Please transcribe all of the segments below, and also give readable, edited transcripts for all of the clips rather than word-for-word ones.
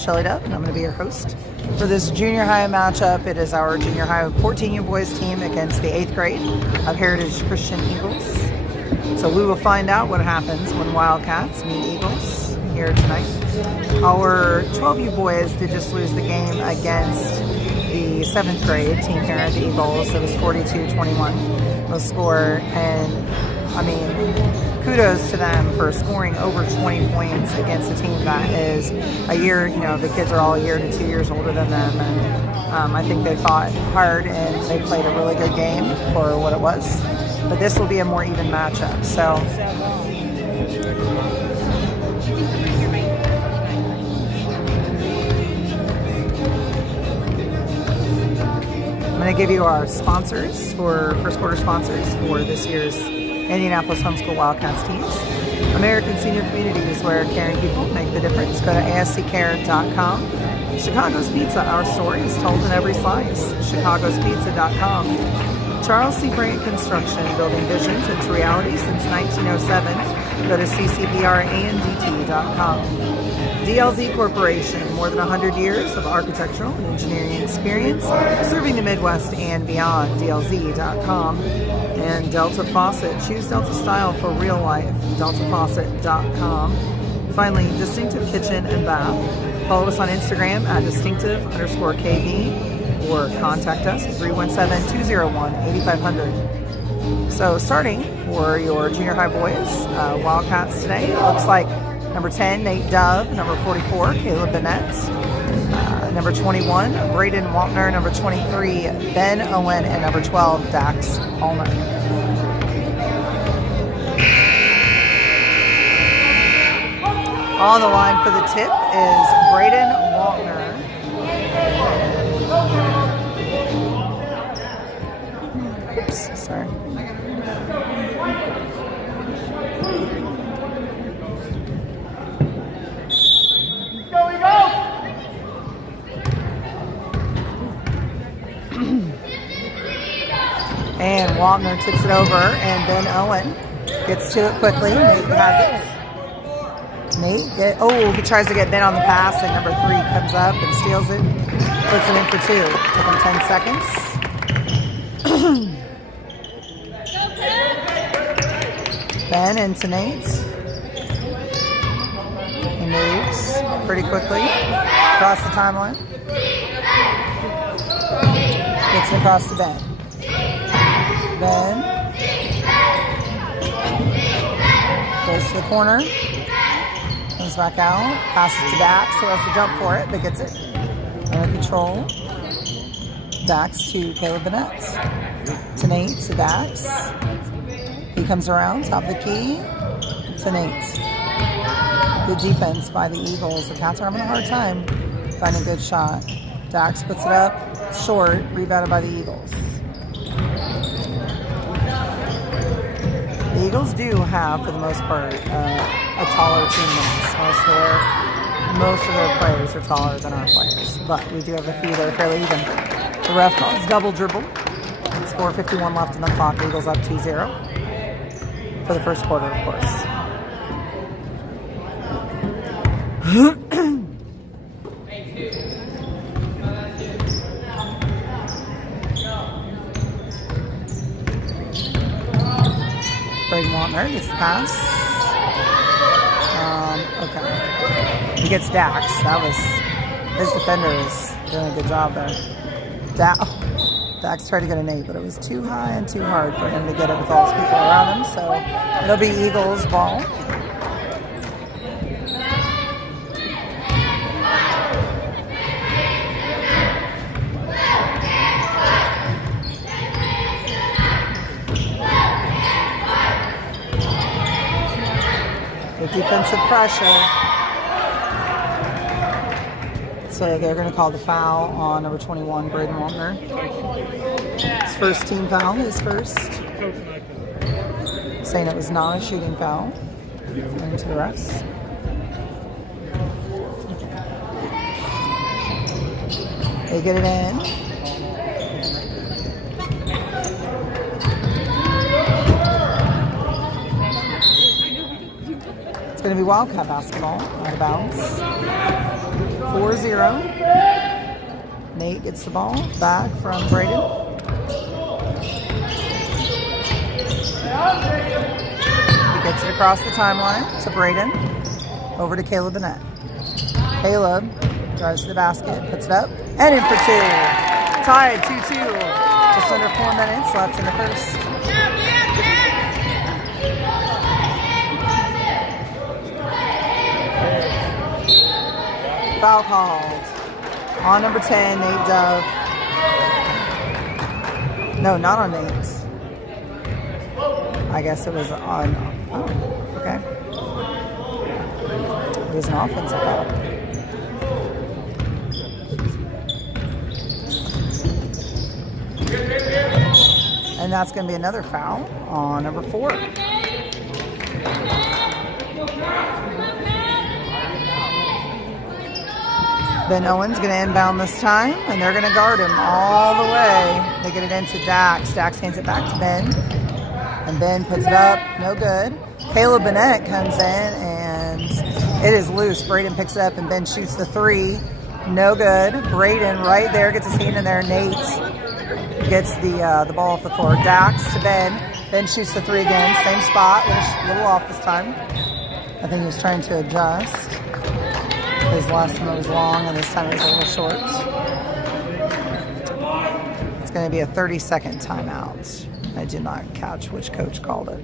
Shelly Dove, and I'm going to be your host for this junior high matchup. It is our junior high 14U boys team against the 8th grade of Heritage Christian Eagles. So we will find out what happens when Wildcats meet Eagles here tonight. Our 12U boys did just lose the game against the 7th grade team here at the Eagles. It was 42-21 the score, and I mean, kudos to them for scoring over 20 points against a team that is a year, the kids are all a year to 2 years older than them, and I think they fought hard and they played a really good game for what it was. But this will be a more even matchup, so I'm going to give you our sponsors for first quarter sponsors for this year's Indianapolis Homeschool Wildcats teams. American Senior Communities, where caring people make the difference. Go to asccare.com. Chicago's Pizza, our story is told in every slice. chicagospizza.com. Charles C. Bryant Construction, building visions into reality since 1907. Go to ccbrandt.com. DLZ Corporation, more than 100 years of architectural and engineering experience, serving the Midwest and beyond. DLZ.com. And Delta Faucet, choose Delta style for real life. DeltaFaucet.com. Finally, Distinctive Kitchen and Bath. Follow us on Instagram at distinctive_KV or contact us at 317-201-8500. So starting for your junior high boys, Wildcats today, it looks like number 10, Nate Dove. Number 44, Caleb Bennett. Number 21, Braden Waltner. Number 23, Ben Owen. And number 12, Dax Palmer. On the line for the tip is Braden Waltner. Oops, sorry. And Waltner tips it over, and Ben Owen gets to it quickly. Nate has it. Nate, he tries to get Ben on the pass, and number 3 comes up and steals it. Puts it in for 2. Took him 10 seconds. Ben into Nate. He moves pretty quickly across the timeline. Gets it across to Ben. Ben goes to the corner, comes back out, passes to Dax, who has to jump for it, but gets it under control. Dax to Caleb Bennett, to Nate, to Dax. He comes around, top of the key, to Nate. Good defense by the Eagles. The Cats are having a hard time finding a good shot. Dax puts it up, short, rebounded by the Eagles. The Eagles do have, for the most part, a taller team than us. Most of their players are taller than our players, but we do have a few that are fairly even. The ref calls double dribble. It's 4:51 left in the clock. Eagles up 2-0 for the first quarter, of course. Braden Waltner gets the pass. Okay. He gets Dax. His defender is doing a good job there. Dax tried to get a Nate, but it was too high and too hard for him to get it with all his people around him. So it'll be Eagles ball. With defensive pressure. So they're going to call the foul on number 21, Braden Waltner. His first team foul, his first. Saying it was not a shooting foul. Going to the refs. They get it in. It's going to be Wildcat basketball, out of bounds. 4-0. Nate gets the ball back from Braden. He gets it across the timeline to Braden. Over to Caleb Bennett. Caleb drives to the basket, puts it up, and in for two. Tied 2-2. Just under 4 minutes left in the first. Foul called on number 10, Nate Dove. No, not on Nate. I guess it was on. Oh, okay. It was an offensive foul. And that's going to be another foul on number 4. Ben Owens going to inbound this time, and they're going to guard him all the way. They get it into Dax. Dax hands it back to Ben, and Ben puts it up. No good. Caleb Bennett comes in, and it is loose. Braden picks it up, and Ben shoots the 3. No good. Braden right there gets his hand in there. Nate gets the ball off the floor. Dax to Ben. Ben shoots the 3 again. Same spot. A little off this time. I think he was trying to adjust. His last one was long, and this time it was a little short. It's going to be a 30-second timeout. I did not catch which coach called it.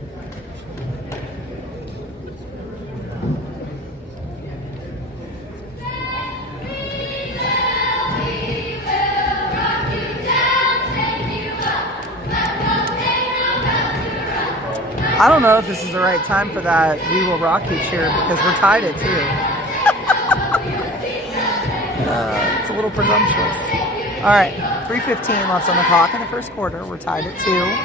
I don't know if this is the right time for that "We Will Rock You" cheer because we're tied at 2. It's a little presumptuous. All right, 3:15 left on the clock in the first quarter. We're tied at 2.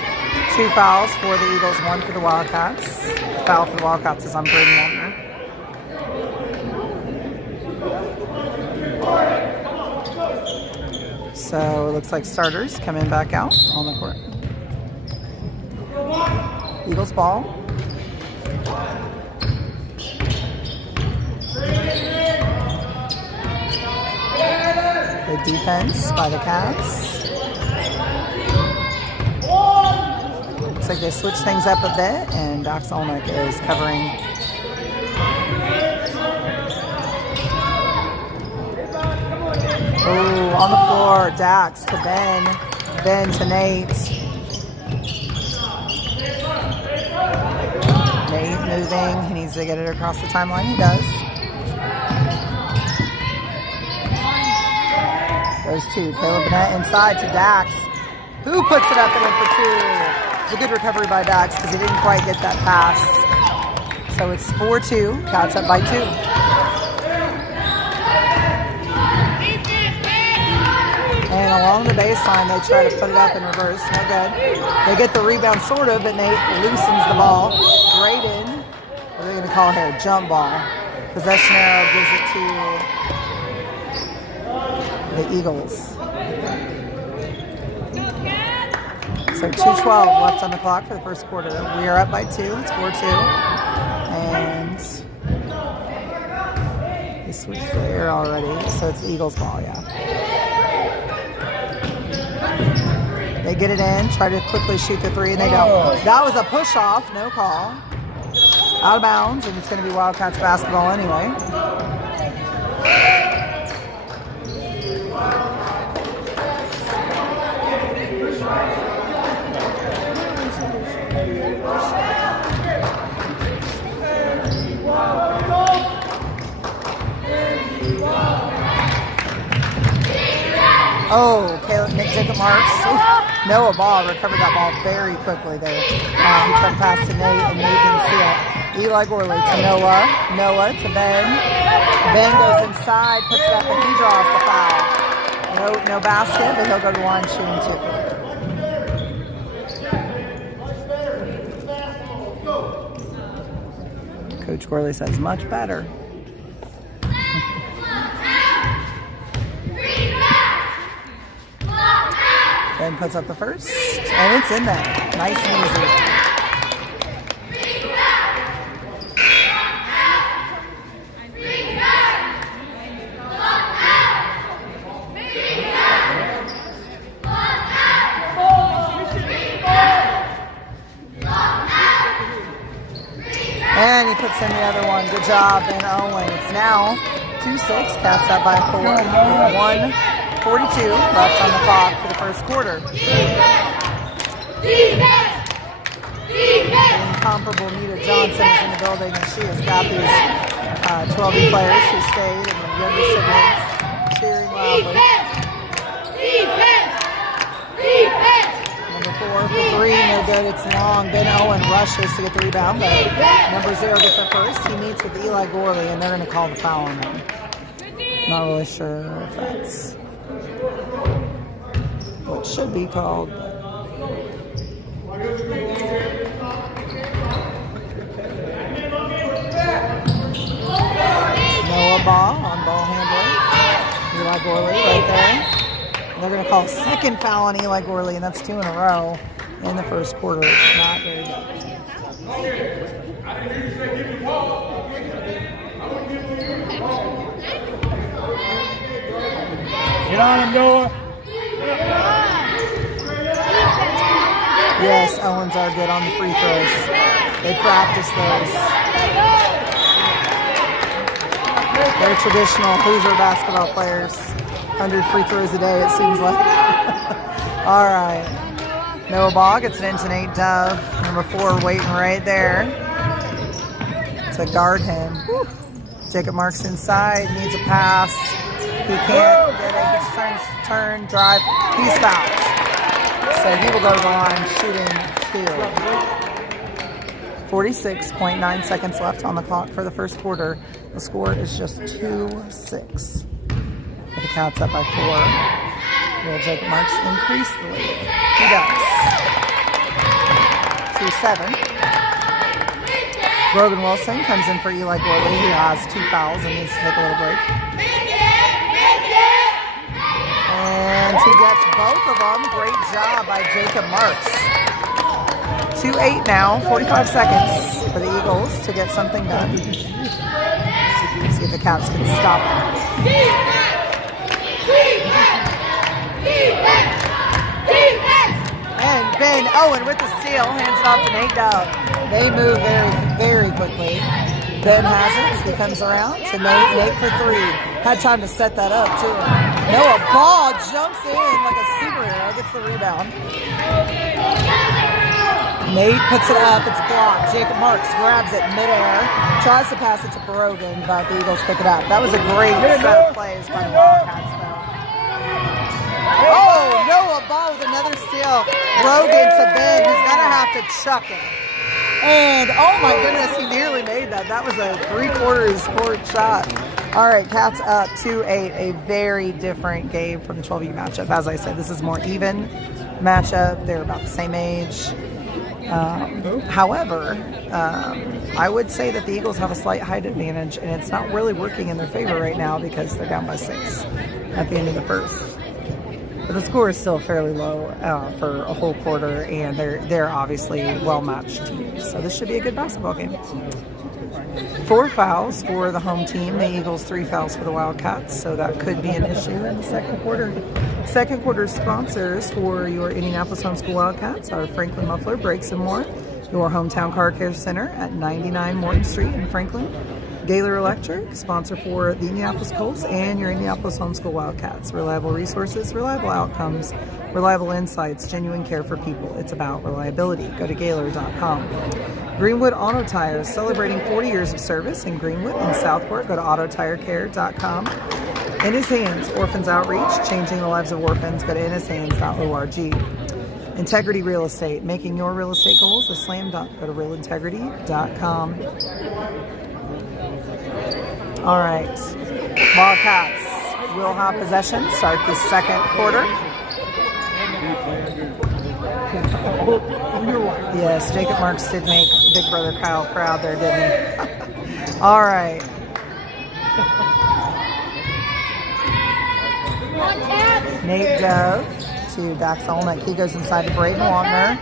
2 fouls for the Eagles, 1 for the Wildcats. The foul for the Wildcats is on Braden Wagner. So it looks like starters coming back out on the court. Eagles ball. Good defense by the Cats. Looks like they switched things up a bit, and Dax Olnick is covering. Oh, on the floor, Dax to Ben. Ben to Nate. Nate moving. He needs to get it across the timeline. He does. Those 2. Caleb Bennett inside to Dax, who puts it up and in for 2. It's a good recovery by Dax because he didn't quite get that pass. So it's 4-2. Cats up by 2. And along the baseline, they try to put it up in reverse. No good. They get the rebound sort of, but Nate loosens the ball. Braden, what are they going to call here? Jump ball. Possession arrow gives it to the Eagles. So 2:12 left on the clock for the first quarter. We are up by 2. It's 4-2. And they switched there already. So it's the Eagles ball, yeah. They get it in, try to quickly shoot the 3, and they don't. That was a push-off, no call. Out of bounds, and it's going to be Wildcats basketball anyway. Oh, Nick Jacob Marks. Noah Ball recovered that ball very quickly there. He tried to pass to Nate, and Nate didn't see it. Eli Gorley to Noah. Noah to Ben. Ben goes inside, puts it up, and he draws the foul. No basket, but he'll go to the line shooting 2. Coach Gorley says, much better. Ben puts up the first, and it's in there. Nice and easy. And he puts in the other one. Good job, Ben Owen. It's now 2-6. Cats up by 4. 1:42 left on the clock for the first quarter. Incomparable Nita Johnson is in the building, and she has got these 12 players who stayed and the younger siblings cheering loudly. Number 4 for 3, no good, it's long. Ben Owen rushes to get the rebound, but number 0 gets it first. He meets with Eli Gorley, and they're going to call the foul on him. Not really sure if that's what should be called. Noah Baugh on ball handling. Eli Gorley right there. They're going to call a second foul on Eli Gorley, and that's 2 in a row in the first quarter. It's not very good. Get on him, Noah. Yes, Owens are good on the free throws. They practice those. They're traditional Hoosier basketball players. 100 free throws a day, it seems like. All right. Noah Baugh gets it into Nate Dove. Number 4 waiting right there to guard him. Whew. Jacob Marks inside, needs a pass. He can't get it. He just turn, drive. He's fouled. So he will go to the line shooting 2. 46.9 seconds left on the clock for the first quarter. The score is just 2-6. The Cats up by 4. Will Jacob Marks increase the lead? He does. 2-7. Brogan Wilson comes in for Eli Gorley, who has 2 fouls and needs to take a little break. And he gets both of them. Great job by Jacob Marks. 2-8 now, 45 seconds for the Eagles to get something done. See if the Cats can stop it. And Ben Owen with the steal, hands it off to Nate Dove. They move very, very quickly. Ben has it. He comes around to Nate. Nate for 3. Had time to set that up, too. Noah Baugh jumps in like a superhero, gets the rebound. Nate puts it up. It's blocked. Jacob Marks grabs it midair. Tries to pass it to Brogan, but the Eagles pick it up. That was a great set of plays by the Wildcats, though. Oh, Noah Baugh with another steal. Brogan to Ben. He's going to have to chuck it. And, oh my goodness, he nearly made that. That was a 3/4 scored shot. All right, Cats up 2-8. A very different game from the 12U matchup. As I said, this is more even matchup. They're about the same age. However, I would say that the Eagles have a slight height advantage, and it's not really working in their favor right now because they're down by 6 at the end of the first. But the score is still fairly low for a whole quarter, and they're obviously well-matched teams. So this should be a good basketball game. 4 fouls for the home team. The Eagles 3 fouls for the Wildcats, so that could be an issue in the second quarter. Second quarter sponsors for your Indianapolis Homeschool Wildcats are Franklin Muffler, Brakes & More, your hometown car care center at 99 Morton Street in Franklin. Gaylor Electric, sponsor for the Indianapolis Colts and your Indianapolis Homeschool Wildcats. Reliable resources, reliable outcomes, reliable insights, genuine care for people. It's about reliability. Go to Gaylor.com. Greenwood Auto Tires, celebrating 40 years of service in Greenwood and Southport. Go to AutoTireCare.com. In His Hands, Orphans Outreach, changing the lives of orphans. Go to inhishands.org. Integrity Real Estate, making your real estate goals a slam dunk. Go to realintegrity.com. All right, Wildcats will have possession. Start the second quarter. Yes, Jacob Marks did make Big Brother Kyle proud there, didn't he? All right. Nate Dove to Dax Olnick. He goes inside to Braden Wagner,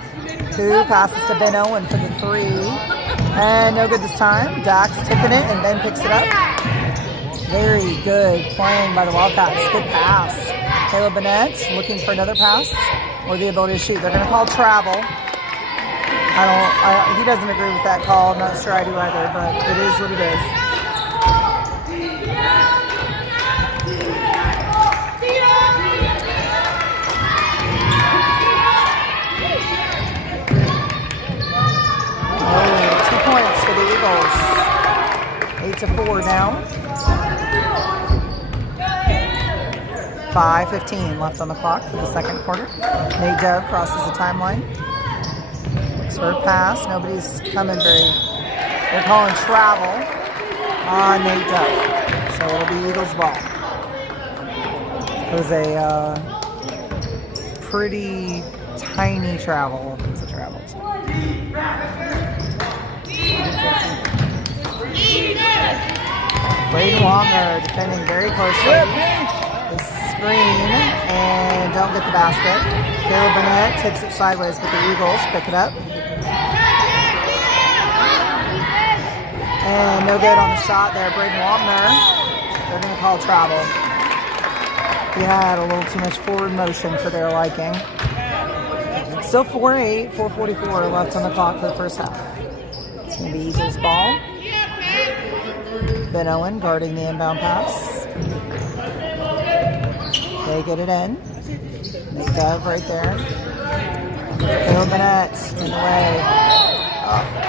who passes to Ben Owen for the 3. And no good this time. Dax tipping it and then picks it up. Very good playing by the Wildcats. Good pass. Caleb Bennett looking for another pass or the ability to shoot. They're going to call travel. He doesn't agree with that call. I'm not sure I do either, but it is what it is. Oh, 2 points for the Eagles. 8-4 now. 5:15 left on the clock for the second quarter. Nate Dove crosses the timeline. Looks for a pass. Nobody's coming very. They're calling travel on Nate Dove. So it'll be Eagles ball. It was a pretty tiny travel. Offensive travel. Braden Wagner defending very closely. Screen and don't get the basket. Caleb Burnett takes it sideways, but the Eagles pick it up. And no good on the shot there. Braden Wagner. They're going to call travel. He had a little too much forward motion for their liking. Still 4-8, 4:44 left on the clock for the first half. It's going to be Eagles ball. Ben Owen guarding the inbound pass. They get it in. Nate Dove right there. Caleb Burnett in the way.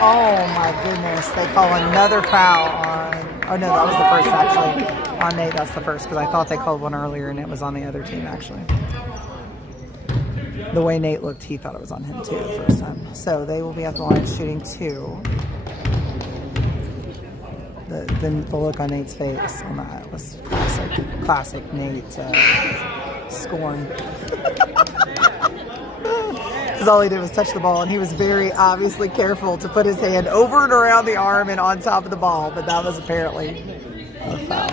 Oh my goodness. They call another foul on. Oh no, that was the first actually. On Nate, that's the first because I thought they called one earlier and it was on the other team actually. The way Nate looked, he thought it was on him too the first time. So they will be at the line shooting 2. The look on Nate's face on that was classic Nate scorn. Because all he did was touch the ball, and he was very obviously careful to put his hand over and around the arm and on top of the ball, but that was apparently a foul.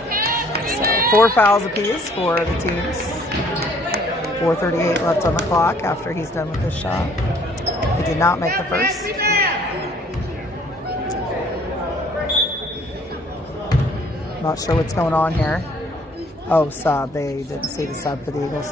So 4 fouls apiece for the teams. 4:38 left on the clock after he's done with this shot. He did not make the first. Not sure what's going on here. Oh, sub. They didn't see the sub for the Eagles.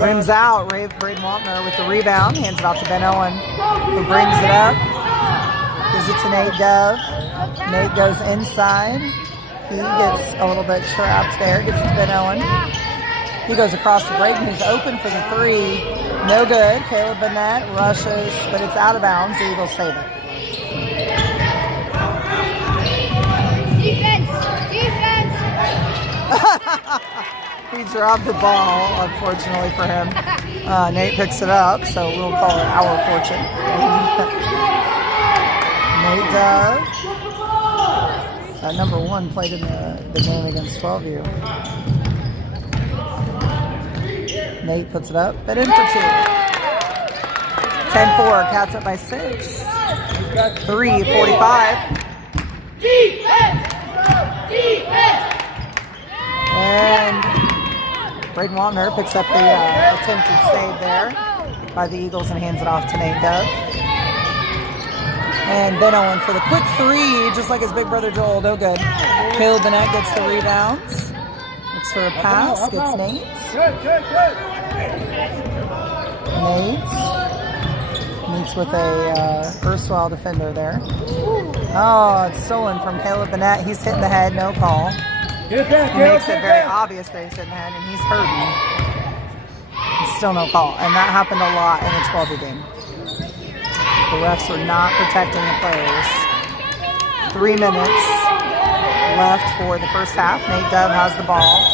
Rims out. Braden Wagner with the rebound. Hands it off to Ben Owen, who brings it up. Gives it to Nate Dove. Nate goes inside. He gets a little bit trapped there. Gives it to Ben Owen. He goes across to Braden, who's open for the 3. No good. Caleb Burnett rushes, but it's out of bounds. The Eagles save it. Defense! He dropped the ball, unfortunately for him. Nate picks it up, so we'll call it our fortune. Nate Dove. Number 1 played in the game against 12U. Nate puts it up, but in for 2. 10-4, Cats up by 6. 3:45. Defense! And Braden Wagner picks up the attempted save there by the Eagles and hands it off to Nate Dove. And Ben Owen for the quick 3, just like his big brother Joel. No good. Caleb Burnett gets the rebounds. Looks for a pass. Gets Nate. Nate meets with a erstwhile defender there. Oh, it's stolen from Caleb Burnett. He's hitting the head. No call. He makes it very obvious that he's hitting the head, and he's hurting. Still no call. And that happened a lot in the 12U game. The refs were not protecting the players. 3 minutes left for the first half. Nate Dove has the ball.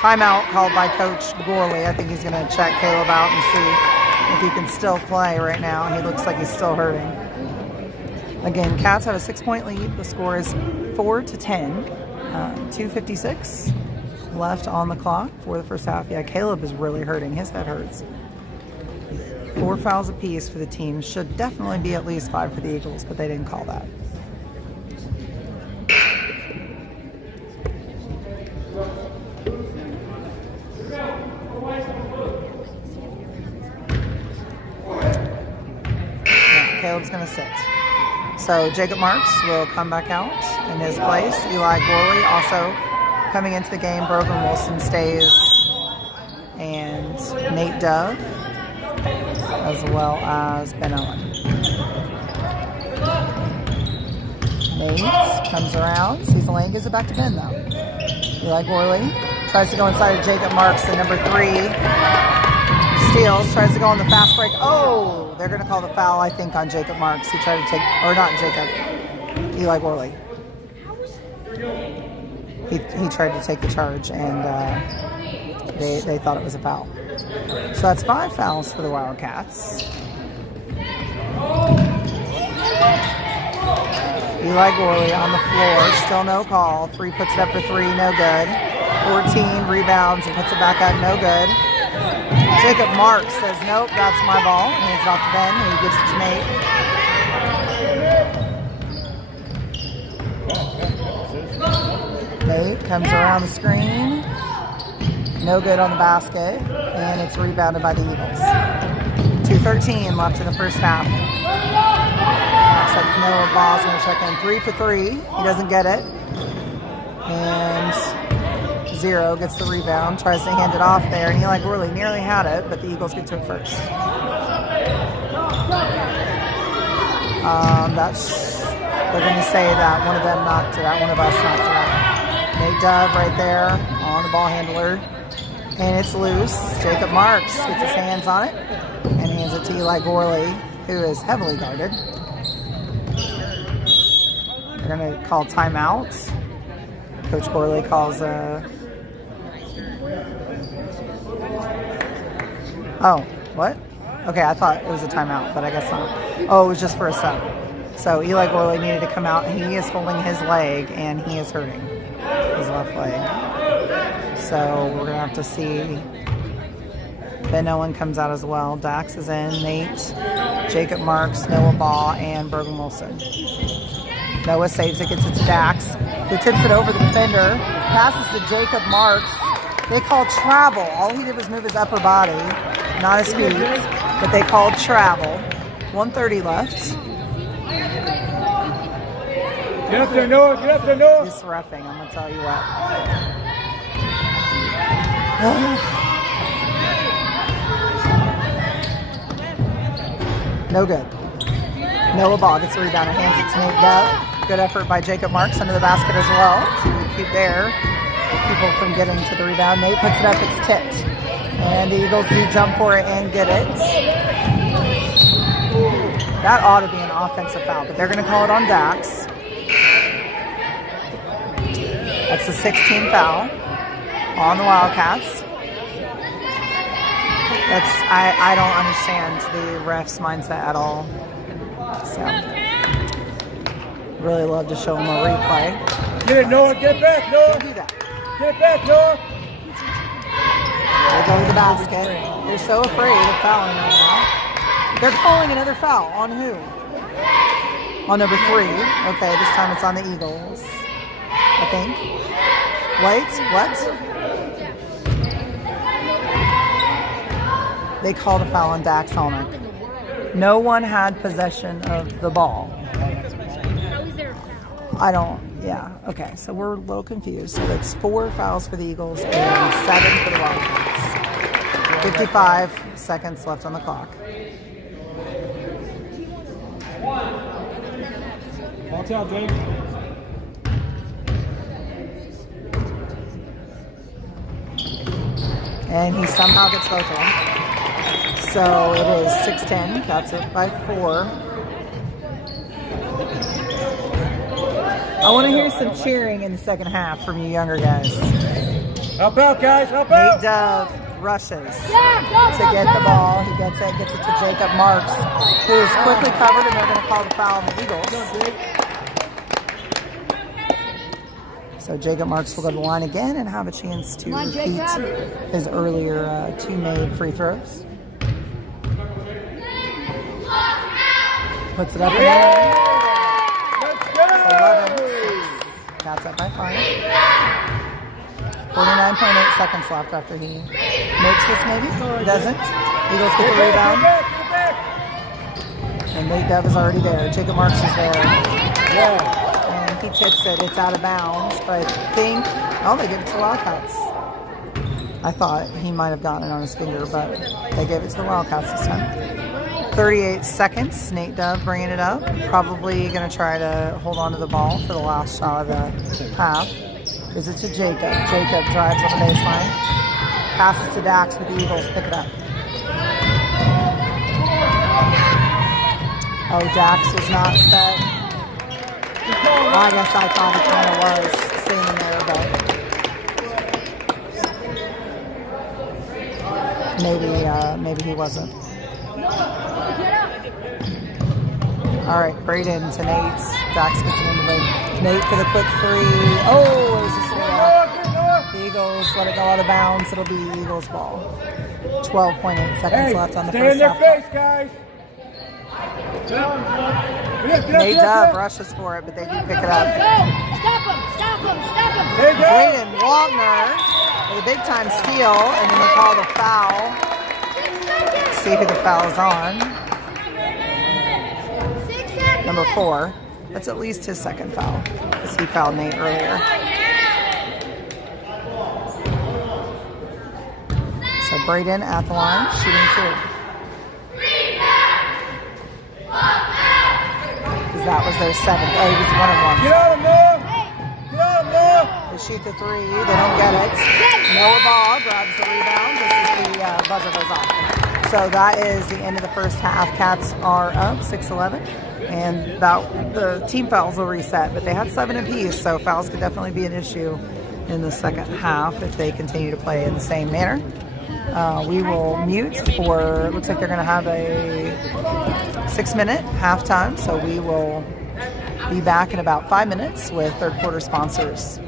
Timeout called by Coach Gorley. I think he's going to check Caleb out and see if he can still play right now. He looks like he's still hurting. Again, Cats have a 6-point lead. The score is 4-10. 2:56 left on the clock for the first half. Yeah, Caleb is really hurting. His head hurts. 4 fouls apiece for the team. Should definitely be at least 5 for the Eagles, but they didn't call that. Yeah, Caleb's going to sit. So Jacob Marks will come back out in his place. Eli Gorley also coming into the game. Brogan Wilson stays. And Nate Dove, as well as Ben Owen. Nate comes around, sees the lane, gives it back to Ben though. Eli Gorley tries to go inside of Jacob Marks, the number 3. Steals, tries to go on the fast break. Oh, they're going to call the foul, I think, on Jacob Marks. He tried to take, or not Jacob, Eli Gorley. He tried to take the charge, and they thought it was a foul. So that's 5 fouls for the Wildcats. Eli Gorley on the floor, still no call. 3 puts it up for 3, no good. 14 rebounds and puts it back up, no good. Jacob Marks says, nope, that's my ball. Hands it off to Ben, and he gives it to Nate. Nate comes around the screen. No good on the basket, and it's rebounded by the Eagles. 2:13 left in the first half. Looks like Noah Ball's going to check in. 3 for 3. He doesn't get it. And 0 gets the rebound. Tries to hand it off there, and Eli Gorley nearly had it, but the Eagles get to it first. They're going to say that one of them knocked it out, one of us knocked it out. Nate Dove right there on the ball handler. And it's loose. Jacob Marks gets his hands on it and hands it to Eli Gorley, who is heavily guarded. They're going to call timeouts. Coach Gorley calls Oh, what? Okay, I thought it was a timeout, but I guess not. Oh, it was just for a sub. So Eli Gorley needed to come out, and he is holding his leg, and he is hurting his left leg. So we're going to have to see. Ben Owen comes out as well. Dax is in. Nate, Jacob Marks, Noah Ball, and Brogan Wilson. Noah saves it, gets it to Dax, who tips it over the defender. Passes to Jacob Marks. They called travel. All he did was move his upper body, not his feet, but they called travel. 1:30 left. Get up there, Noah. Get up there, Noah. This roughing, I'm going to tell you what. No good. Noah Ball gets the rebound and hands it to Nate Dove. Good effort by Jacob Marks under the basket as well to keep their people from getting to the rebound. Nate puts it up, it's tipped. And the Eagles do jump for it and get it. That ought to be an offensive foul, but they're going to call it on Dax. That's the 16th foul on the Wildcats. I don't understand the ref's mindset at all. So, really love to show them a replay. Get it, Noah. Get back, Noah. Don't do that. Get back, Noah. They go to the basket. They're so afraid of fouling right now. They're calling another foul. On who? On number 3. Okay, this time it's on the Eagles, I think. Wait, what? They called a foul on Dax Helmick. No one had possession of the ball. I don't, yeah. Okay, so we're a little confused. So it's 4 fouls for the Eagles and 7 for the Wildcats. 55 seconds left on the clock. Watch out, Jake. And he somehow gets both of them. So it is 6-10. That's it by 4. I want to hear some cheering in the second half from you younger guys. Help out, guys. Help Nate out. Dove rushes to get the ball. He gets it to Jacob Marks, who is quickly covered, and they're going to call the foul on the Eagles. So Jacob Marks will go to the line again and have a chance to repeat his earlier 2 made free throws. Puts it up and in. It's 11. That's up by 5. 49.8 seconds left after he makes this maybe. He doesn't. Eagles get the rebound. And And Nate Dove is already there. Jacob Marks is there. Yeah. And he tips it. It's out of bounds. But I think, oh, they give it to the Wildcats. I thought he might have gotten it on his finger, but they gave it to the Wildcats this time. 38 seconds. Nate Dove bringing it up. Probably going to try to hold on to the ball for the last shot of the half. Gives it to Jacob. Jacob drives on the baseline. Passes to Dax with the Eagles. Pick it up. Oh, Dax was not set. I guess I thought he kind of was sitting there, but maybe he wasn't. All right, Braden to Nate. Dax gets it in the lane. Nate for the quick three. Oh, it was just a little. The Eagles let it go out of bounds. It'll be Eagles ball. 12.8 seconds left on the Stay first in their half. face, guys. Nate Dove rushes for it, but they do pick it up. Go! Stop him! Stop him! Stop him! There you go. Braden Wagner with a big time steal, and then they call the foul. 6 seconds! See who the foul is on. 6 seconds! Number 4. That's at least his second foul, because he fouled Nate earlier. So Braden at the line, shooting 2. Because that was their 7th. Oh, he was 1 of 1. Get out of Noah. Get out of Noah. They shoot the 3. They don't get it. Noah Ball grabs the rebound just as the buzzer goes off. So that is the end of the first half. Cats are up 6-11. And the team fouls will reset, but they had 7 apiece, so fouls could definitely be an issue in the second half if they continue to play in the same manner. We will mute for, looks like they're going to have a 6-minute halftime, so we will be back in about 5 minutes with third quarter sponsors.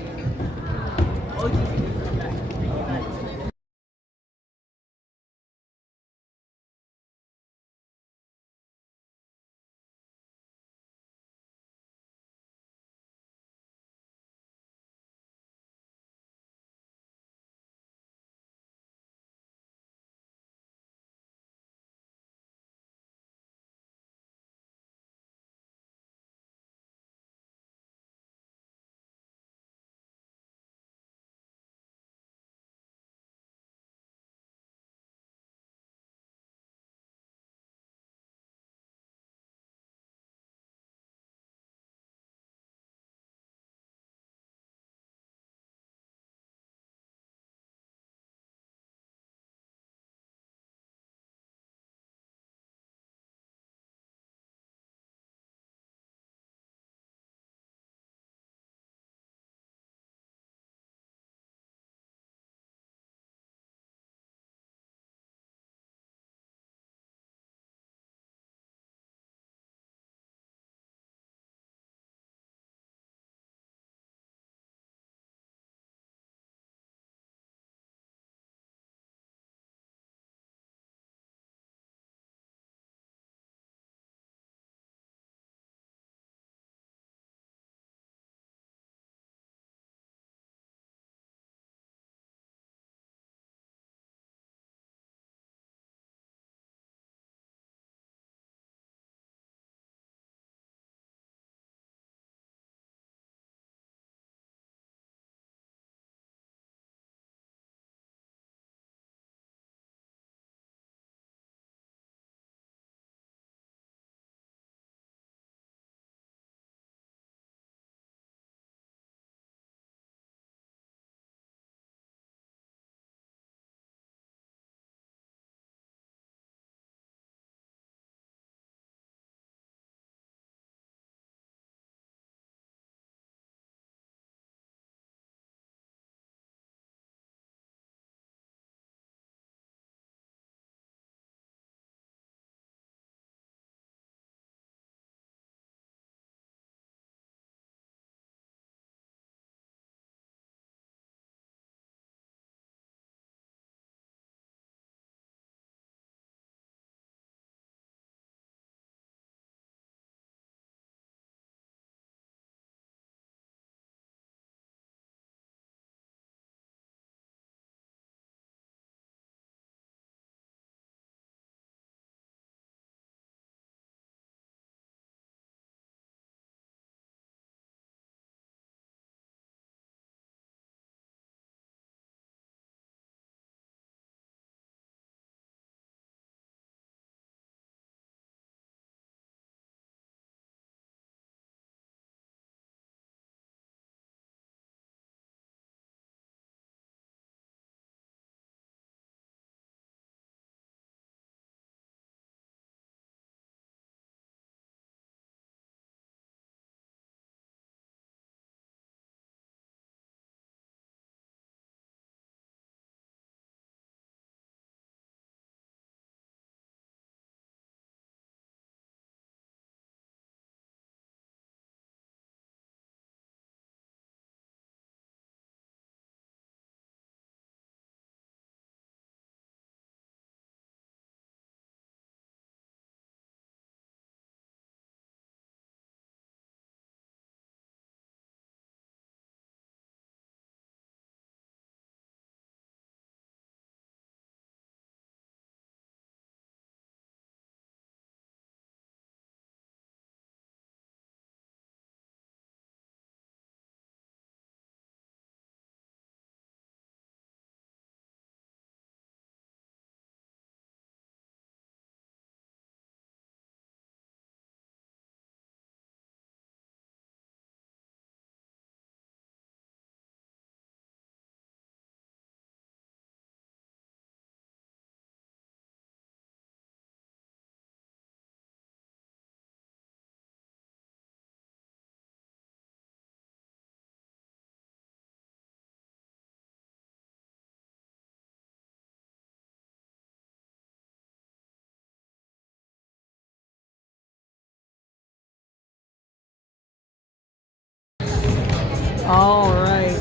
All right.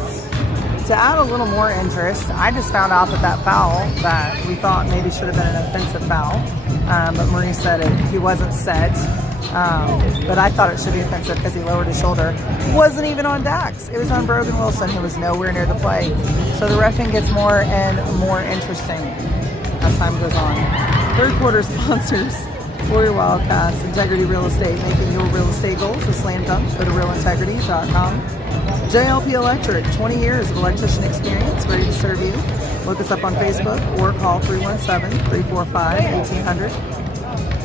To add a little more interest, I just found out that foul that we thought maybe should have been an offensive foul, but Marie said he wasn't set. But I thought it should be offensive because he lowered his shoulder. It wasn't even on Dax. It was on Brogan Wilson, who was nowhere near the play. So the reffing gets more and more interesting as time goes on. Third quarter sponsors for your Wildcats: Integrity Real Estate, making your real estate goals a slam dunk. Go to realintegrity.com. JLP Electric, 20 years of electrician experience, ready to serve you. Look us up on Facebook or call 317-345-1800.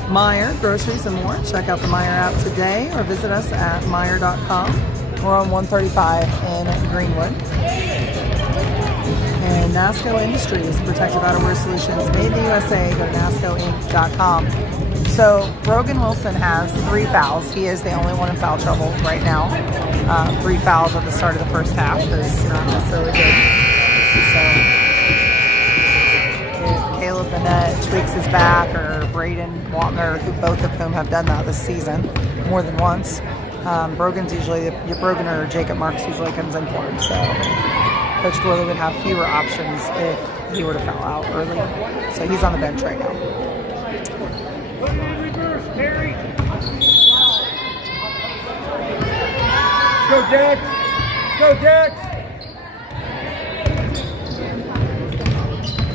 Meijer, groceries and more. Check out the Meijer app today or visit us at Meijer.com. We're on 135 in Greenwood. And NASCO Industries, protective outerwear solutions made in the USA. Go to NASCOinc.com. So Brogan Wilson has 3 fouls. He is the only one in foul trouble right now. 3 fouls at the start of the first half is not necessarily good. So if Caleb Bennett tweaks his back, or Braden Wapner, both of whom have done that this season more than once, Brogan's usually, Brogan or Jacob Marks usually comes in for him. So Coach Gorley would have fewer options if he were to foul out early. So he's on the bench right now. Go, Dex! Go, Dex!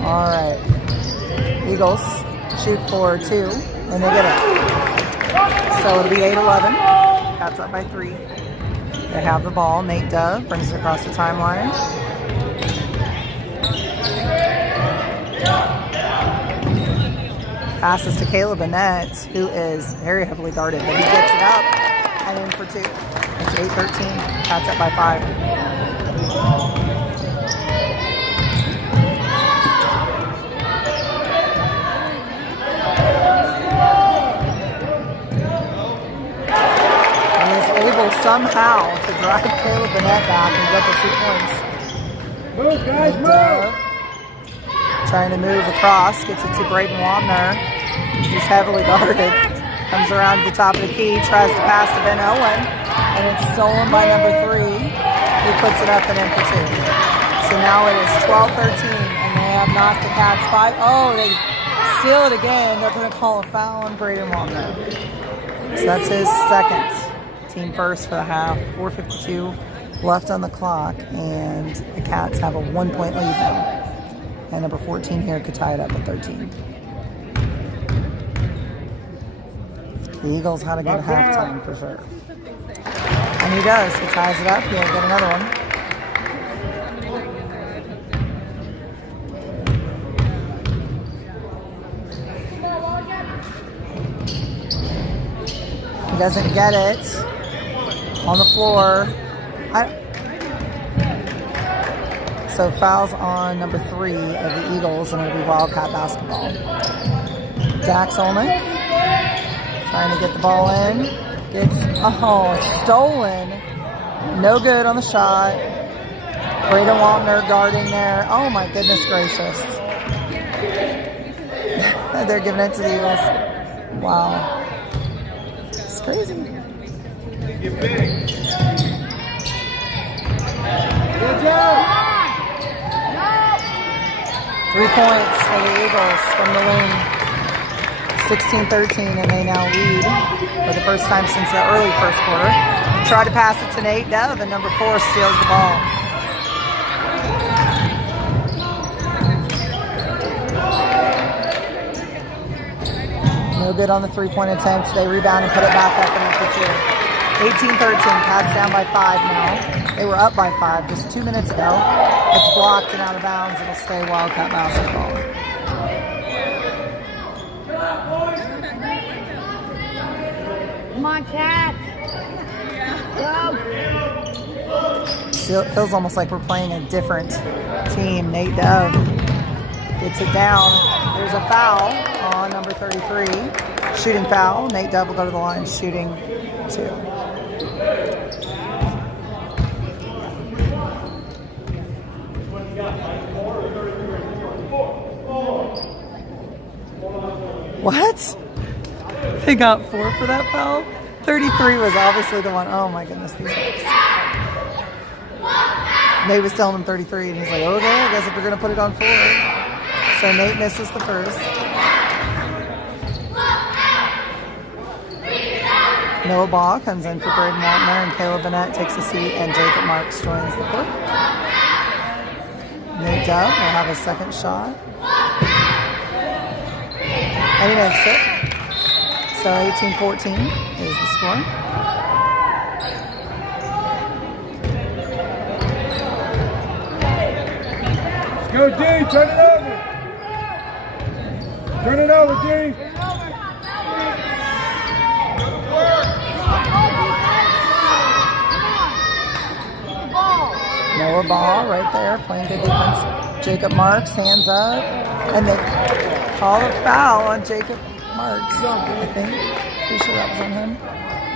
All right. Eagles shoot for 2, and they get it. So it'll be 8-11. Cats up by 3. They have the ball. Nate Dove brings it across the timeline. Passes to Caleb Bennett, who is very heavily guarded, but he gets it up and in for 2. It's 8-13. Cats up by 5. And is able somehow to drive Caleb Bennett back and get the 2 points. Move, guys, And, move! trying to move across, gets it to Braden Wapner. He's heavily guarded. Comes around to the top of the key, tries to pass to Ben Owen, and it's stolen by number 3. He puts it up and in for 2. So now it is 12-13, and they have knocked the Cats 5. Oh, they steal it again. They're going to call a foul on Braden Wapner. So that's his second. Team first for the half. 4:52 left on the clock, and the Cats have a 1-point lead now. And number 14 here could tie it up at 13. The Eagles had a good halftime for sure. And he does. He ties it up. He'll get another one. He doesn't get it. On the floor. So fouls on number 3 of the Eagles, and it'll be Wildcat basketball. Dax Olnick trying to get the ball in. Gets, stolen. No good on the shot. Braden Wapner guarding there. Oh my goodness gracious. They're giving it to the Eagles. Wow. It's crazy. Get big. Good job! 3 points for the Eagles from the wing. 16-13, and they now lead for the first time since the early first quarter. Try to pass it to Nate Dove, and number 4 steals the ball. No good on the 3-point attempt. They rebound and put it back up and in for 2. 18-13, Cats down by 5 now. They were up by 5 just 2 minutes ago. It's blocked and out of bounds. It'll stay Wildcat basketball. Come on, Cat. Go. It feels almost like we're playing a different team. Nate Dove gets it down. There's a foul on number 33. Shooting foul. Nate Dove will go to the line shooting 2. What? They got 4 for that foul? 33 was obviously the one. Oh my goodness, these guys. Nate was telling him 33, and he's like, okay, I guess if we're going to put it on 4. So Nate misses the first. Noah Ball comes in for Braden Waltner, and Caleb Bennett takes a seat, and Jacob Marks joins the court. Nate Dove will have a second shot. And he makes it. So 18-14 is the score. Let's go, D. Turn it over. Turn it over, D. Noah Ball right there playing good defense. Jacob Marks, hands up. And they call a foul on Jacob Marks, I think. Pretty sure that was on him.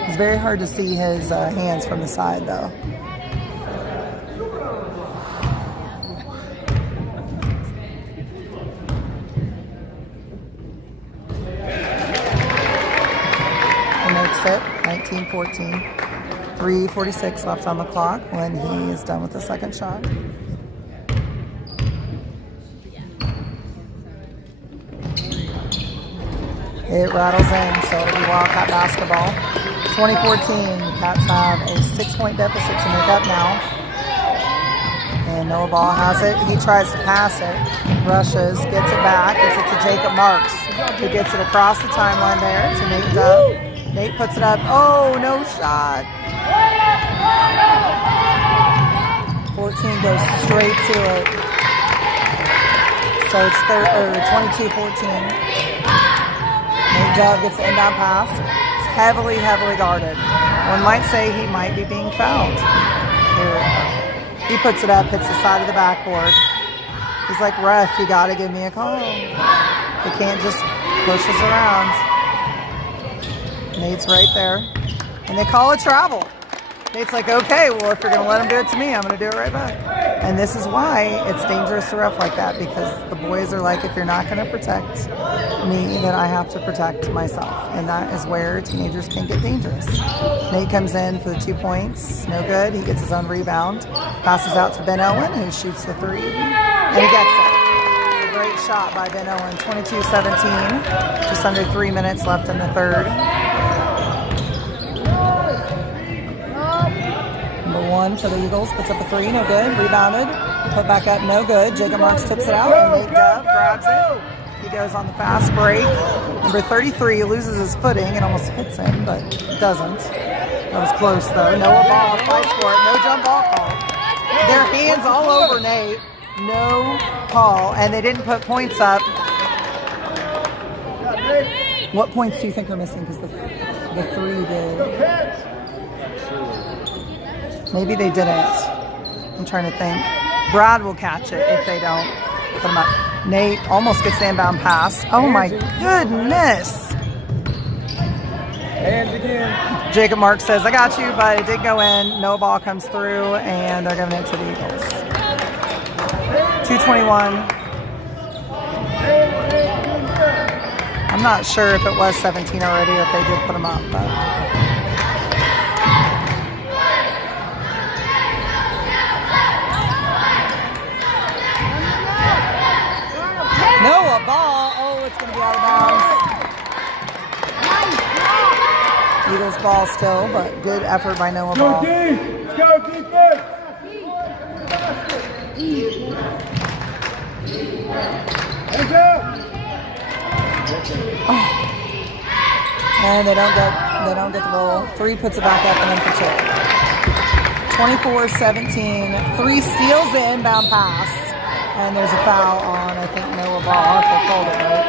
It's very hard to see his hands from the side, though. He makes it, 19-14. 3:46 left on the clock when he is done with the second shot. It rattles in, so it'll be Wildcat basketball. 2014, Cats have a 6-point deficit to make up now. And Noah Ball has it. He tries to pass it, rushes, gets it back, gets it to Jacob Marks, who gets it across the timeline there to Nate Dove. Nate puts it up. Oh, no shot. 14 goes straight to it. So it's 22-14. Nate Dove gets the inbound pass. It's heavily, heavily guarded. One might say he might be being fouled. Here. He puts it up, hits the side of the backboard. He's like, ref, you got to give me a call. He can't just push us around. Nate's right there. And they call it travel. Nate's like, okay, well, if you're going to let him do it to me, I'm going to do it right back. And this is why it's dangerous to ref like that, because the boys are like, if you're not going to protect me, then I have to protect myself. And that is where teenagers can get dangerous. Nate comes in for the 2 points. No good. He gets his own rebound. Passes out to Ben Owen, who shoots the 3. And he gets it. It's a great shot by Ben Owen. 22-17. Just under 3 minutes left in the third. Number 1 for the Eagles, puts up a 3, no good, rebounded, put back up, no good. Jacob Marks tips it out, and Nate Dove grabs it. He goes on the fast break. Number 33 loses his footing and almost hits him, but doesn't. That was close, though. Noah Ball fights for it, no jump ball call. Their hands all over Nate, no call, and they didn't put points up. What points do you think are missing? Because the 3 did. Maybe they didn't. I'm trying to think. Brad will catch it if they don't put him up. Nate almost gets the inbound pass. Oh my goodness. Hands again. Jacob Marks says, I got you, but it did go in. No ball comes through, and they're giving it to the Eagles. 2:21. I'm not sure if it was 17 already or if they did put them up, but... Noah Ball. Oh, it's going to be out of bounds. Eagles ball still, but good effort by Noah Ball. Go, D. Go, defense. Hands up. Oh. And they don't get the roll. 3 puts it back up and then for 2. 24-17. 3 steals the inbound pass. And there's a foul on, I think, Noah Ball, if they called it right.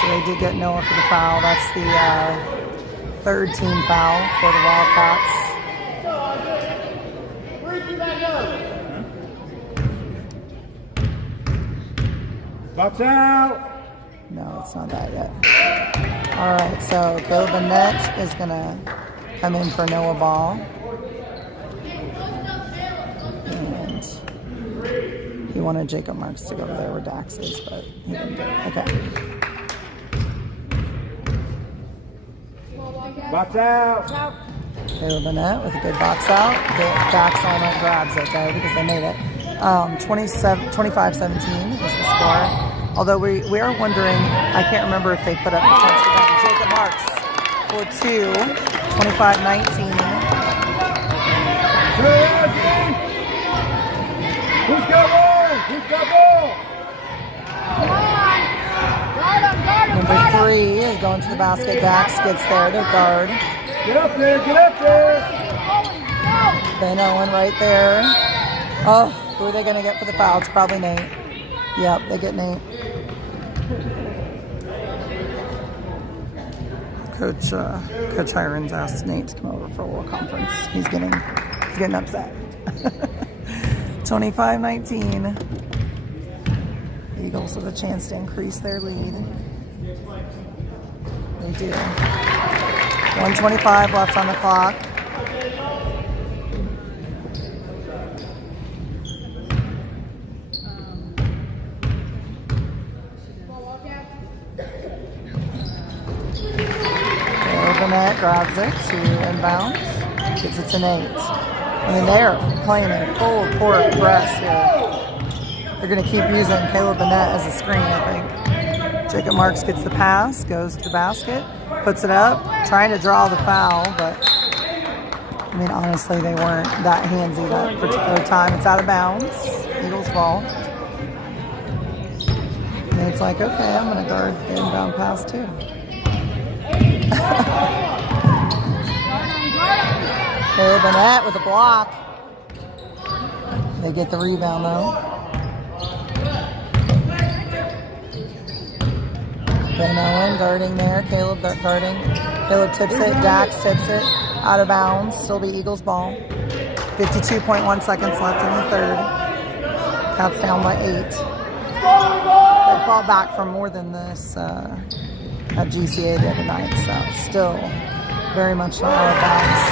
So they did get Noah for the foul. That's the 3rd team foul for the Wildcats. Box out. No, it's not that yet. All right, so Caleb Bennett is going to come in for Noah Ball. He wanted Jacob Marks to go over there where Dax is, but he didn't do it. Okay. Box out. Caleb Burnett with a good box out. Dax Allman grabs it though because they made it. 25-17 is the score. Although we are wondering, I can't remember if they put up the points for that. Jacob Marks for 2, 25-19. Who's got ball? Who's got ball? Come on. Guard him, guard him, Number guard him. 3 is going to the basket. Dax gets there to guard. Get up there, get up there. Ben Owen right there. Oh, who are they going to get for the foul? It's probably Nate. Yep, they get Nate. Coach Hirons asked Nate to come over for a little conference. He's getting upset. 25-19. The Eagles with a chance to increase their lead. They do. 1:25 left on the clock. Burnett grabs it to inbound, gives it to Nate. I mean, they're playing a full court press here. They're going to keep using Caleb Burnett as a screen, I think. Jacob Marks gets the pass, goes to the basket, puts it up, trying to draw the foul, but I mean, honestly, they weren't that handsy that particular time. It's out of bounds. Eagles ball. And it's like, okay, I'm going to guard the inbound pass too. Caleb Burnett with a block. They get the rebound though. Ben Owen guarding there. Caleb guarding. Caleb tips it. Dax tips it. Out of bounds. Still be Eagles ball. 52.1 seconds left in the third. Cats down by 8. They fought back for more than this at GCA the other night, so still very much not out of bounds.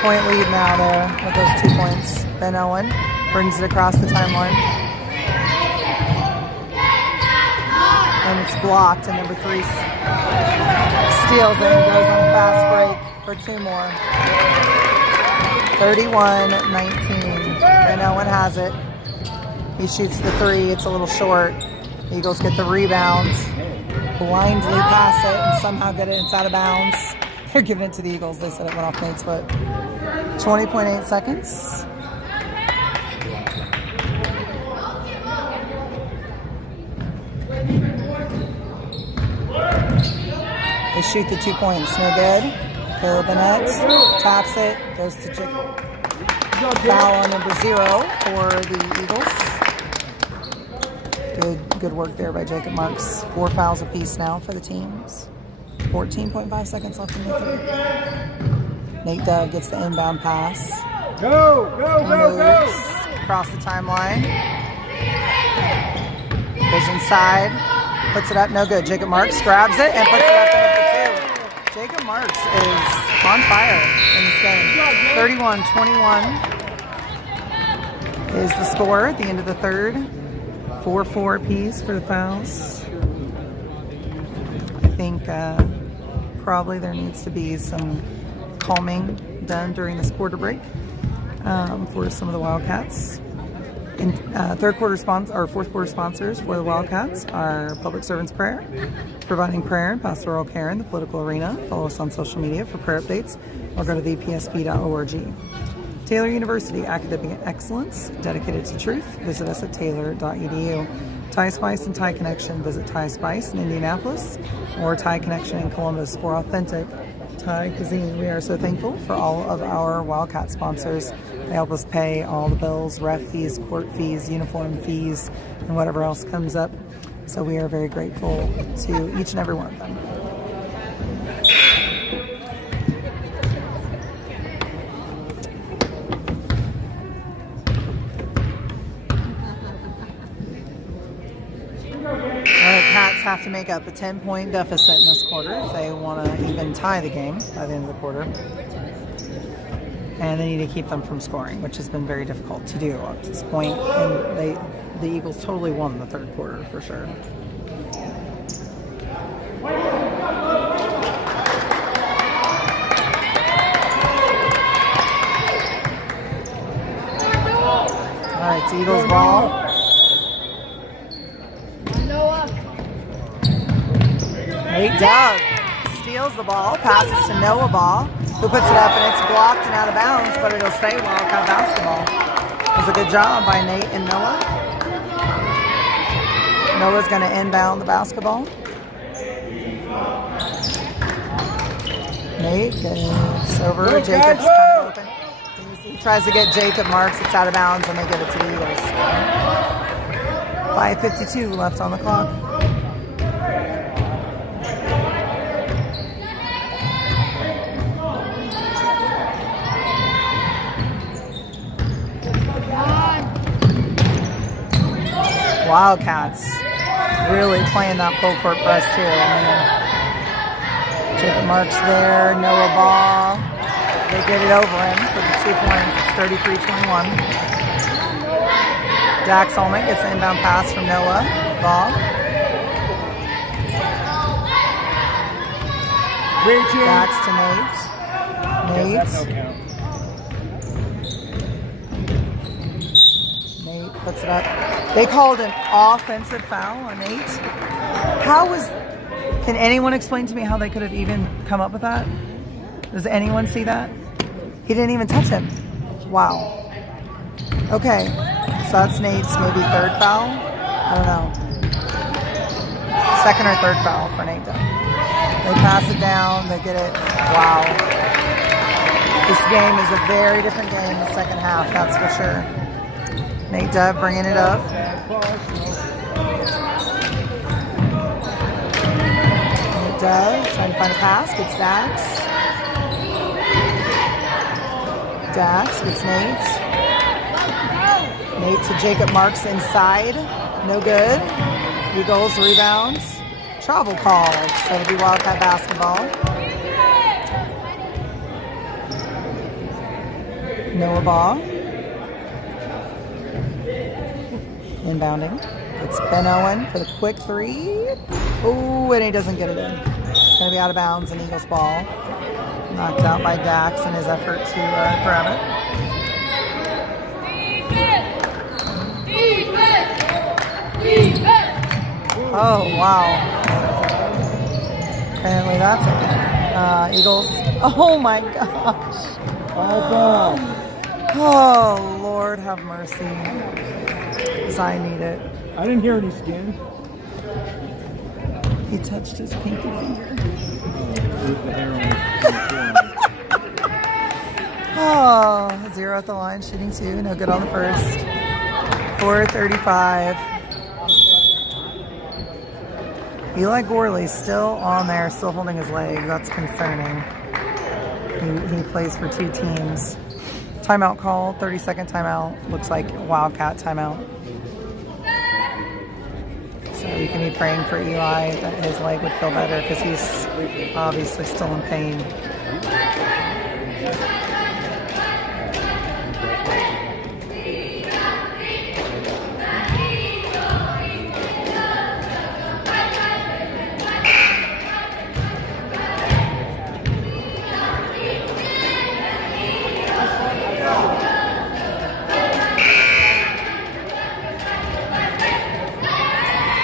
10-point lead now there with those 2 points. Ben Owen brings it across the timeline. And it's blocked, and number 3 steals it and goes on a fast break for 2 more. 31-19. Ben Owen has it. He shoots the 3. It's a little short. Eagles get the rebound. Blindly pass it and somehow get it. It's out of bounds. They're giving it to the Eagles. They said it went off Nate's foot. 20.8 seconds. They shoot the 2 points. No good. Caleb Burnett taps it. Goes to foul on number 0 for the Eagles. Good work there by Jacob Marks. 4 fouls apiece now for the teams. 14.5 seconds left in the third. Nate Dove gets the inbound pass. Go, go, go, go. Across the timeline. Goes inside. Puts it up. No good. Jacob Marks grabs it and puts it up to number 2. Jacob Marks is on fire in this game. 31-21 is the score at the end of the third. 4-4 apiece for the fouls. I think probably there needs to be some calming done during this quarter break for some of the Wildcats. And fourth quarter sponsors for the Wildcats are Public Servants Prayer, providing prayer and pastoral care in the political arena. Follow us on social media for prayer updates or go to thepsp.org. Taylor University, academic excellence, dedicated to truth. Visit us at taylor.edu. Thai Spice and Thai Connection. Visit Thai Spice in Indianapolis or Thai Connection in Columbus for authentic Thai cuisine. We are so thankful for all of our Wildcat sponsors. They help us pay all the bills, ref fees, court fees, uniform fees, and whatever else comes up. So we are very grateful to each and every one of them. Cats have to make up a 10-point deficit in this quarter if they want to even tie the game by the end of the quarter. And they need to keep them from scoring, which has been very difficult to do up to this point. And the Eagles totally won the third quarter for sure. It's Eagles ball. Noah. Nate Dove steals the ball, passes to Noah Ball, who puts it up, and it's blocked and out of bounds, but it'll stay Wildcat basketball. It was a good job by Nate and Noah. Noah's going to inbound the basketball. Nate gets over. Jacob's kind of open. He tries to get Jacob Marks. It's out of bounds, and they give it to the Eagles. 5:52 left on the clock. Wildcats really playing that full court press too. Jacob Marks there, Noah Ball. They get it over him for the 2 point, 33-21. Dax Olnick gets an inbound pass from Noah Ball. Dax to Nate. Nate puts it up. They called an offensive foul on Nate. Can anyone explain to me how they could have even come up with that? Does anyone see that? He didn't even touch him. Wow. Okay, so that's Nate's maybe third foul. I don't know. Second or third foul for Nate Dove. They pass it down, they get it. Wow. This game is a very different game in the second half, that's for sure. Nate Dove bringing it up. Nate Dove trying to find a pass, gets Dax. Dax gets Nate. Nate to Jacob Marks inside. No good. Eagles rebounds. Travel call. So it'll be Wildcat basketball. Noah Ball. Inbounding. It's Ben Owen for the quick three. Oh, and he doesn't get it in. It's going to be out of bounds, an Eagles ball. Knocked out by Dax in his effort to grab it. Oh, wow. Apparently that's it. Eagles. Oh, my gosh. Oh, Lord have mercy. Because I need it. I didn't hear any skin. He touched his pinky finger. With the hair on his Oh, 0 at the line, shooting 2. No good on the first. 4:35. Eli Gorley's still on there, still holding his leg. That's concerning. He plays for 2 teams. Timeout call, 30-second timeout. Looks like Wildcat timeout. So you can be praying for Eli that his leg would feel better because he's obviously still in pain.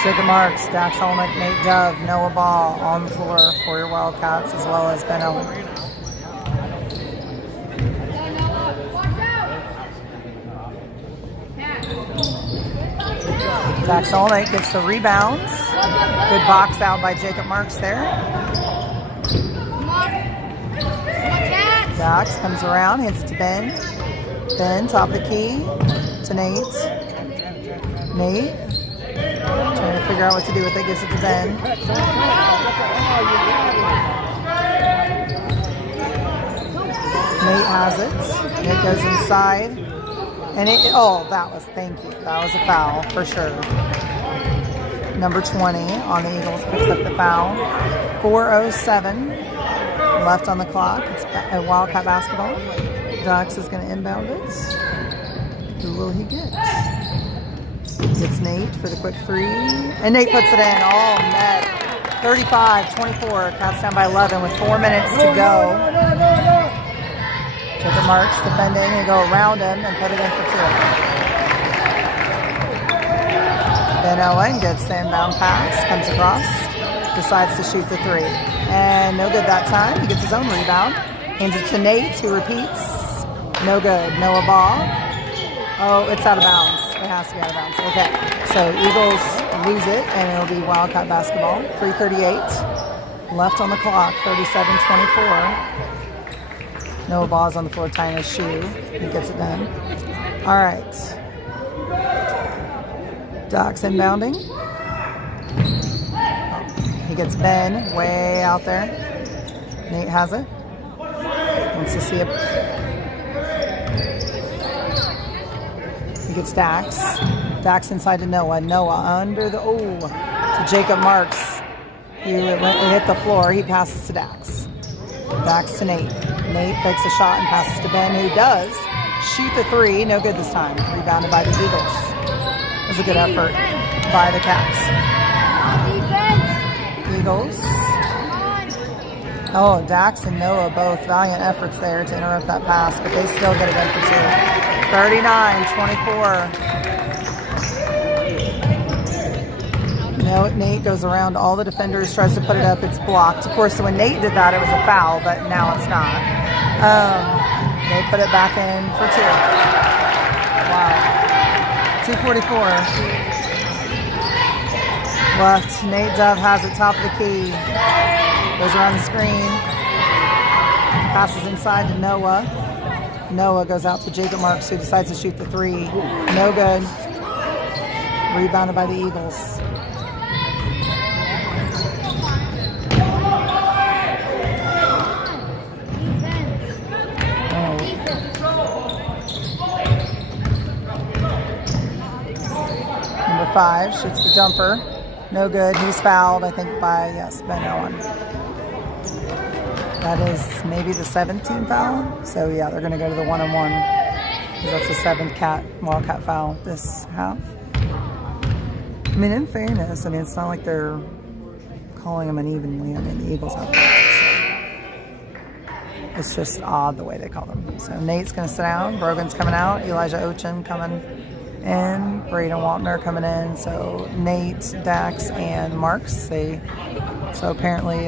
Jacob Marks, Dax Olnick, Nate Dove, Noah Ball on the floor for your Wildcats, as well as Ben Owen. Dax Olnick gets the rebounds. Good box out by Jacob Marks there. Dax comes around, hands it to Ben. Ben, top of the key, to Nate. Nate. Trying to figure out what to do with it, gives it to Ben. Nate has it. Nate goes inside. And thank you. That was a foul for sure. Number 20 on the Eagles picks up the foul. 4:07 left on the clock. It's a Wildcat basketball. Dax is going to inbound it. Who will he get? It's Nate for the quick three. And Nate puts it in. All net. 35-24. Cats down by 11 with 4 minutes to go. Jacob Marks defending. They go around him and put it in for 2. Ben Owen gets the inbound pass, comes across, decides to shoot the three. And no good that time. He gets his own rebound. Hands it to Nate, who repeats. No good. Noah ball. Oh, it's out of bounds. It has to be out of bounds. Okay. So Eagles lose it, and it'll be Wildcat basketball. 3:38 left on the clock. 37-24. Noah Ball's on the floor tying his shoe. He gets it done. All right. Doc's inbounding. He gets Ben way out there. Nate has it. Wants to see it. He gets Dax. Dax inside to Noah. Noah under the, to Jacob Marks. He hit the floor. He passes to Dax. Dax to Nate. Nate fakes a shot and passes to Ben, who does shoot the three. No good this time. Rebounded by the Eagles. It was a good effort by the Cats. Eagles. Oh, Dax and Noah both valiant efforts there to interrupt that pass, but they still get it in for two. 39-24. No, Nate goes around all the defenders, tries to put it up. It's blocked. Of course, when Nate did that, it was a foul, but now it's not. They put it back in for two. Wow. 2:44 left. Nate Dove has it top of the key. Goes around the screen. Passes inside to Noah. Noah goes out to Jacob Marks, who decides to shoot the three. No good. Rebounded by the Eagles. Number 5 shoots the jumper. No good. He's fouled, I think, by, Ben Owen. That is maybe the 7th team foul. So, yeah, they're going to go to the 1-on-1. Because that's the 7th Wildcat foul this half. I mean, in fairness, it's not like they're calling them unevenly. The Eagles have fouls. So it's just odd the way they call them. So, Nate's going to sit down. Brogan's coming out. Elijah Ochin coming in. Braden Waltner coming in. So Nate, Dax, and Marks. So apparently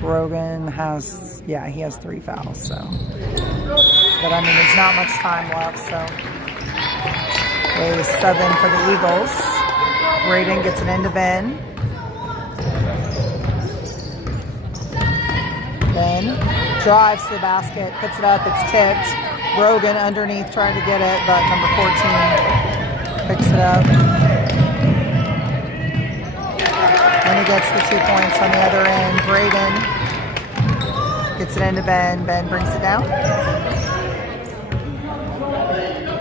Brogan has, he has 3 fouls. So, but there's not much time left. So a 7 for the Eagles. Braden gets it into Ben. Ben drives to the basket, puts it up, it's tipped. Brogan underneath trying to get it, but number 14 picks it up. And he gets the 2 points on the other end. Braden gets it into Ben. Ben brings it down.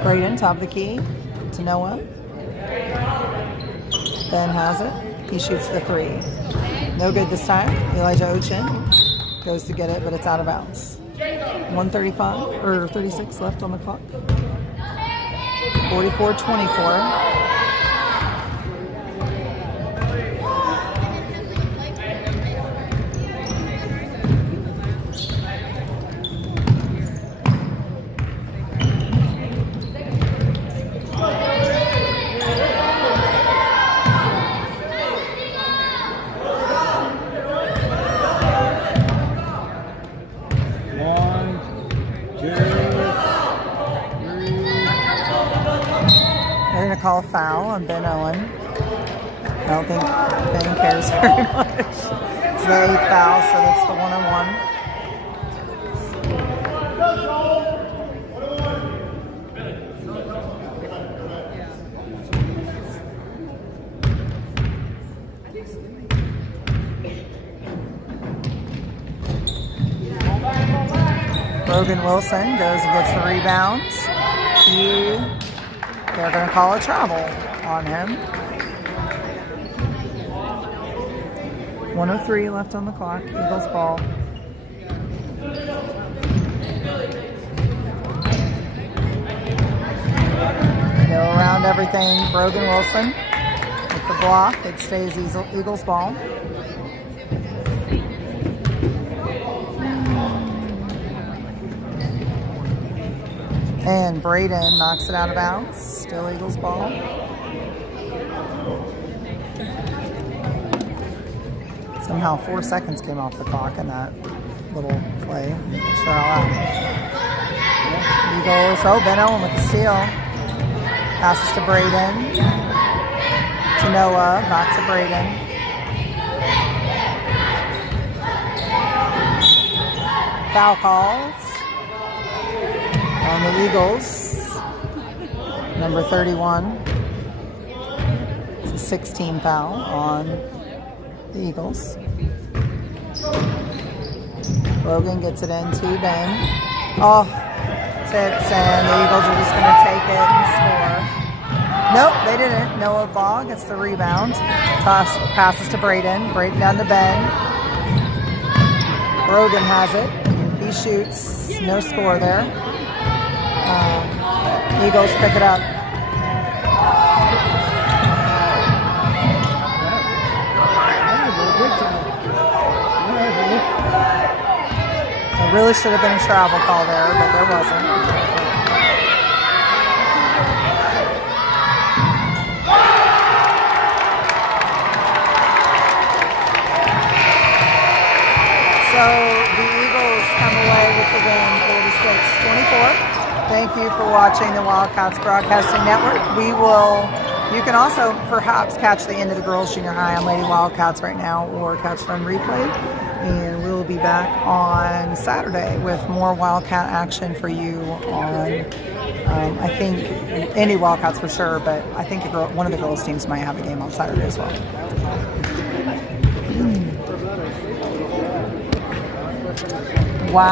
Braden, top of the key to Noah. Ben has it. He shoots the 3. No good this time. Elijah Ochin goes to get it, but it's out of bounds. 1:35 or 36 left on the clock. 44-24. Call a foul on Ben Owen. I don't think Ben cares very much. It's the 8th foul, so that's the 1-on-1. Brogan Wilson goes and gets the rebound. They're going to call a travel on him. 1:03 left on the clock. Eagles ball. Go around everything. Brogan Wilson with the block. It stays Eagles ball. And Braden knocks it out of bounds. Still Eagles ball. Somehow 4 seconds came off the clock in that little play. Not sure how that. Eagles. Oh, Ben Owen with the steal. Passes to Braden. To Noah. Back to Braden. Foul calls on the Eagles. Number 31. It's a 16 foul on the Eagles. Logan gets it into Ben. Oh, tips, and the Eagles are just going to take it and score. Nope, they didn't. Noah Baugh gets the rebound. Passes to Braden. Braden down to Ben. Brogan has it. He shoots. No score there. Eagles pick it up. There really should have been a travel call there, but there wasn't. So the Eagles come away with the win, 46-24. Thank you for watching the Wildcats Broadcasting Network. You can also perhaps catch the end of the girls junior high on Lady Wildcats right now, or catch it on replay. And we'll be back on Saturday with more Wildcat action for you on, I think, Indy Wildcats for sure, but I think one of the girls' teams might have a game on Saturday as well. Wow.